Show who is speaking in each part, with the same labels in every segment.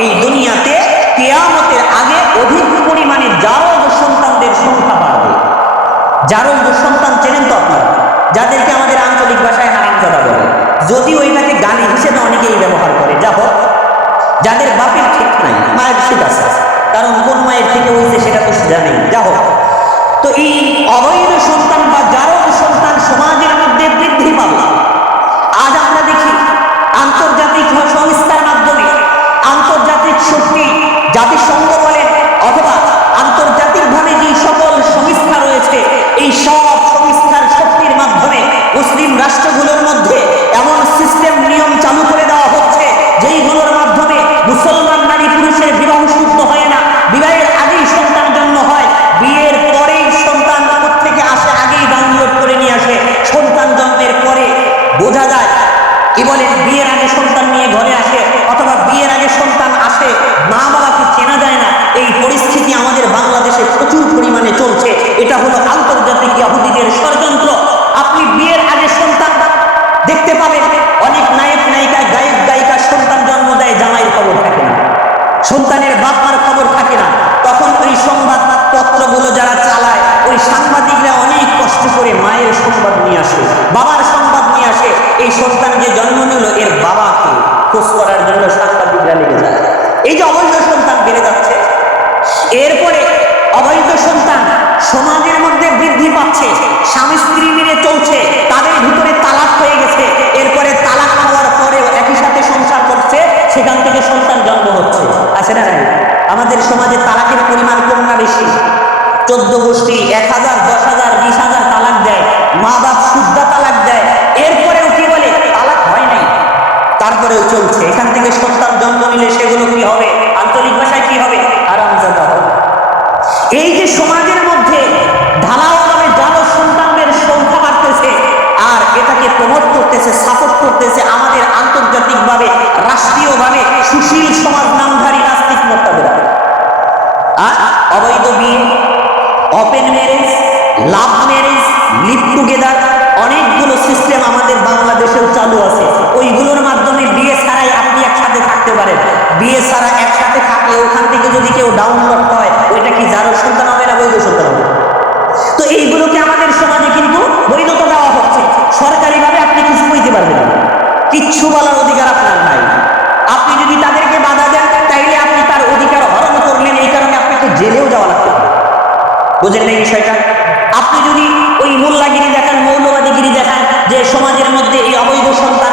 Speaker 1: এই দুনিয়াতে কেয়ামতের আগে অধিক পরিমাণে জারদ সন্তানদের সংখ্যা বাড়বে। জারদ সন্তান চেনেন তো আপনারা? যাদেরকে আমাদের আঞ্চলিক ভাষায় হারামজাদা বলে। যদি ওইটাকে গালি হিসেবে অনেকেই ব্যবহার করে। যা হোক, যাদের বাপের ঠিক নাই, মায়ের ঠিক আছে। কারণ কোন মায়ের থেকে হয়েছে সেটা তো জানেই। যা হোক। তো এই আসে, বাবার সংবাদ নিয়ে আসে, এই সন্তান যে জন্ম নিল, এর বাবাকে খোঁজ করার জন্য সাংবাদিকরা লেগে যায়। এই যে অবৈধ সন্তান বেড়ে যাচ্ছে, এরপরে অবৈধ সন্তান সমাজের মধ্যে বৃদ্ধি পাচ্ছে, স্বামী স্ত্রী মিলে চলছে, তাদের ভিতরে তালাক হয়ে গেছে, এরপরে তালাক হওয়ার পরেও একই সাথে সংসার করছে, সেখান থেকে সন্তান জন্ম হচ্ছে। আছে না করতেছে আমাদের আন্তর্জাতিকভাবে, রাষ্ট্রীয়ভাবে সুশীল সমাজ নামধারী নাস্তিক মোর্তাবেরা আর অবৈধ বিয়ে open marriage love marriage live together অনেকগুলো সিস্টেম আমাদের বাংলাদেশেও চালু আছে। ওইগুলোর মাধ্যমে বিয়ে ছাড়াই আপনি একসাথে থাকতে পারেন। বিয়ে ছাড়া একসাথে থাকলে ওখান থেকে যদি কেউ ডাউনলোড হয়, ওইটা কি যারও সন্তান হবে না বৈধ সন্তান হবে? তো এইগুলোকে আমাদের সমাজে কিন্তু বৈধতা দেওয়া হচ্ছে। সরকারিভাবে আপনি বইতে পারবেন না। কিচ্ছু বলার অধিকার আপনার নাই। আপনি যদি তাদেরকে বাধা দেন, তাইলে আপনি তার অধিকার হরণ করলেন, এই কারণে আপনাকে জেলেও যাওয়া লাগতে পারে। বুঝেন না এই বিষয়টা? আপনি যদি ওই মোল্লাগিরি দেখান, মৌলবাদীগিরি দেখান, যে সমাজের মধ্যে এই অবৈধ সন্তান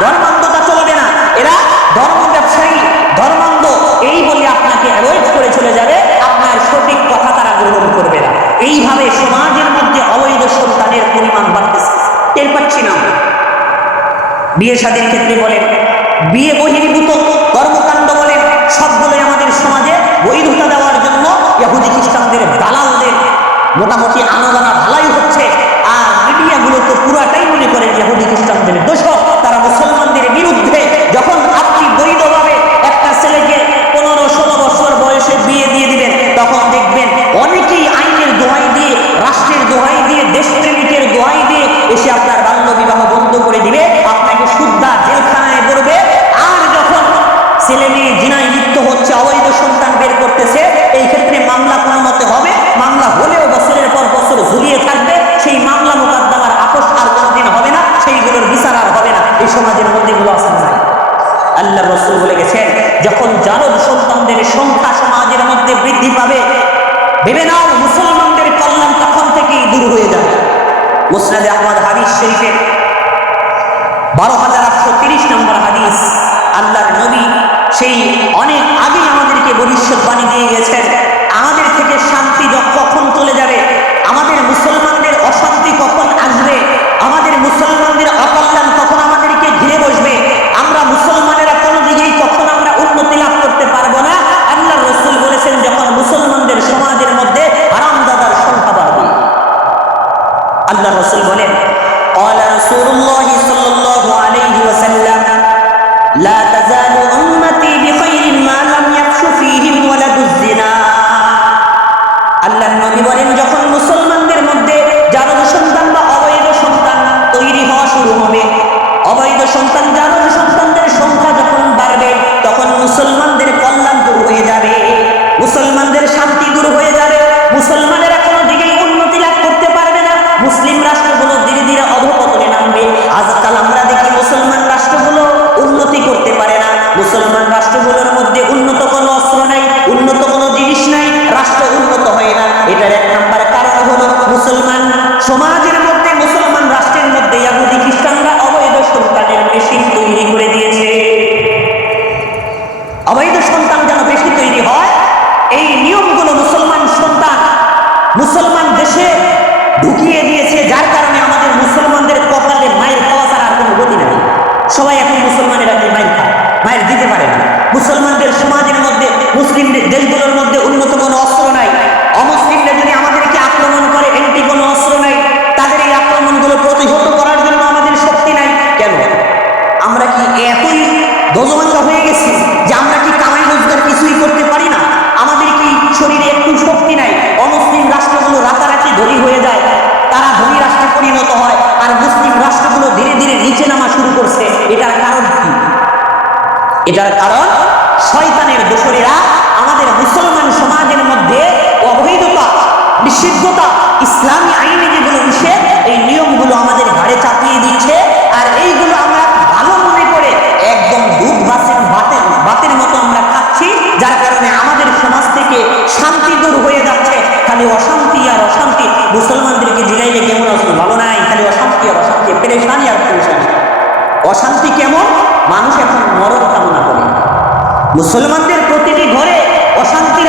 Speaker 1: ধর্মান্ধতা চলবে না। এরা ধর্ম ব্যবসায়ী ধর্মান্ধ, এই বলে আপনাকে অ্যাভয়েড করে চলে যাবে। আপনার সঠিক কথা তারা গ্রহণ করবে না। এইভাবে সমাজের মধ্যে অবৈধ সন্তানের পরিমাণ বাড়তেছে টের পাচ্ছি না বিয়ে শাদীর ক্ষেত্রে বলেন, বিয়ে বহির্ভূত কর্মকাণ্ড বলেন, সবগুলোই আমাদের সমাজে বৈধতা দেওয়ার জন্য ইহুদি খ্রিস্টানদের দালালদের মোটামুটি আনাগানা ভালাই হচ্ছে। আর মিডিয়াগুলো তো পুরাটাই মনে করে ইহুদি খ্রিস্টানদের সমাজের মধ্যে এগুলো আছে না আল্লাহ রসুল বলে গেছেন, যখন জারদ সন্তানদের সংখ্যা সমাজের মধ্যে বৃদ্ধি পাবে, ভেবে নাও মুসলমানদের কল্যাণ তখন থেকেই দূর হয়ে যাবে। মুসনাদে আহমদ হাদিস শরীফের বারো হাজার আটশো তিরিশ নম্বর হাদিস, আল্লাহর নবী সেই অনেক আগেই আমাদেরকে ভবিষ্যৎবাণী দিয়ে গেছেন, আমাদের থেকে শান্তি য- কখন চলে যাবে, আমাদের মুসলমানদের تزال أمتي بخير ما لم يفش فيهم ولد الزنا আল্লাহ নবী বলেন যখন মুসলমানদের মধ্যে জারজ সন্তান বা অবৈধ সন্তান তৈরি হওয়া শুরু হবে অবৈধ সন্তান জারজ সন্তানদের সংখ্যা যখন বাড়বে তখন মুসলমানদের মুসলমান দেশে ঢুকিয়ে দিয়েছে, যার কারণে আমাদের মুসলমানদের কপালে মায়ের খাওয়া ছাড়া আর কোনো গতি নেই। সবাই এখন মুসলমানেরা মায়ের খায়, মায়ের দিতে পারে না। মুসলমানদের সমাজের মধ্যে, মুসলিমদের দেশগুলোর মধ্যে এটার কারণ শয়তানের দোষরীরা আমাদের মুসলমান সমাজের মধ্যে অবৈধতা, নিষিদ্ধতা, ইসলামী আইনে যেগুলো নিষেধ, এই নিয়মগুলো আমাদের ঘাড়ে চাপিয়ে দিচ্ছে। মুসলমানদের প্রতিটি ঘরে অশান্তির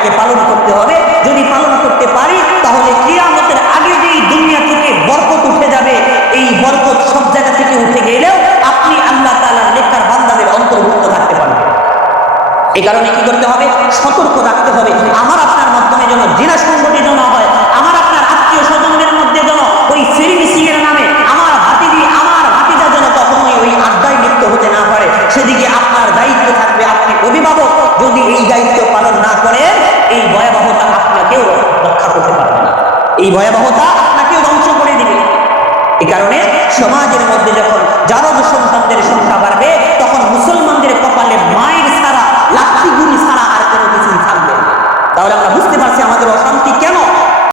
Speaker 1: আপনাকে পালন করতে হবে। যদি পালন করতে পারি, তাহলে কিয়ামতের আগে যেই দুনিয়া থেকে বরকত উঠে যাবে, এই বরকত সব জায়গা থেকে উঠে গেলেও আপনি আল্লাহ তাআলার নেককার বান্দাদের অন্তর্ভুক্ত থাকতে পারবেন। এই কারণে কি করতে হবে? সতর্ক রাখতে হবে। আমার আপনার মাধ্যমে যেন জেনা সংগঠিত না হয়, আমার আপনার আত্মীয় স্বজনদের মধ্যে যেন ওই ফেরি মিসিংয়ের নামে আমার ভাতিজি, আমার ভাতিজা যেন কখনোই ওই আড্ডায় লিপ্ত হতে না পারে। সেদিকে আপনার দায়িত্ব থাকবে। আপনি অভিভাবক, যদি এই দায়িত্ব পালন না করেন এই ভয়াবহতা আপনাকেও রক্ষা করতে পারবে না। এই ভয়াবহতা আপনাকেও ধ্বংস করে দিবে। এই কারণে সমাজের মধ্যে যখন জারদ সন্তানদের সংখ্যা বাড়বে, তখন মুসলমানদের কপালে মায়ের ছাড়া লাক্ষি গুণ ছাড়া আর কোনো কিছুই থাকবে তাহলে আমরা বুঝতে পারছি আমাদের অশান্তি কেন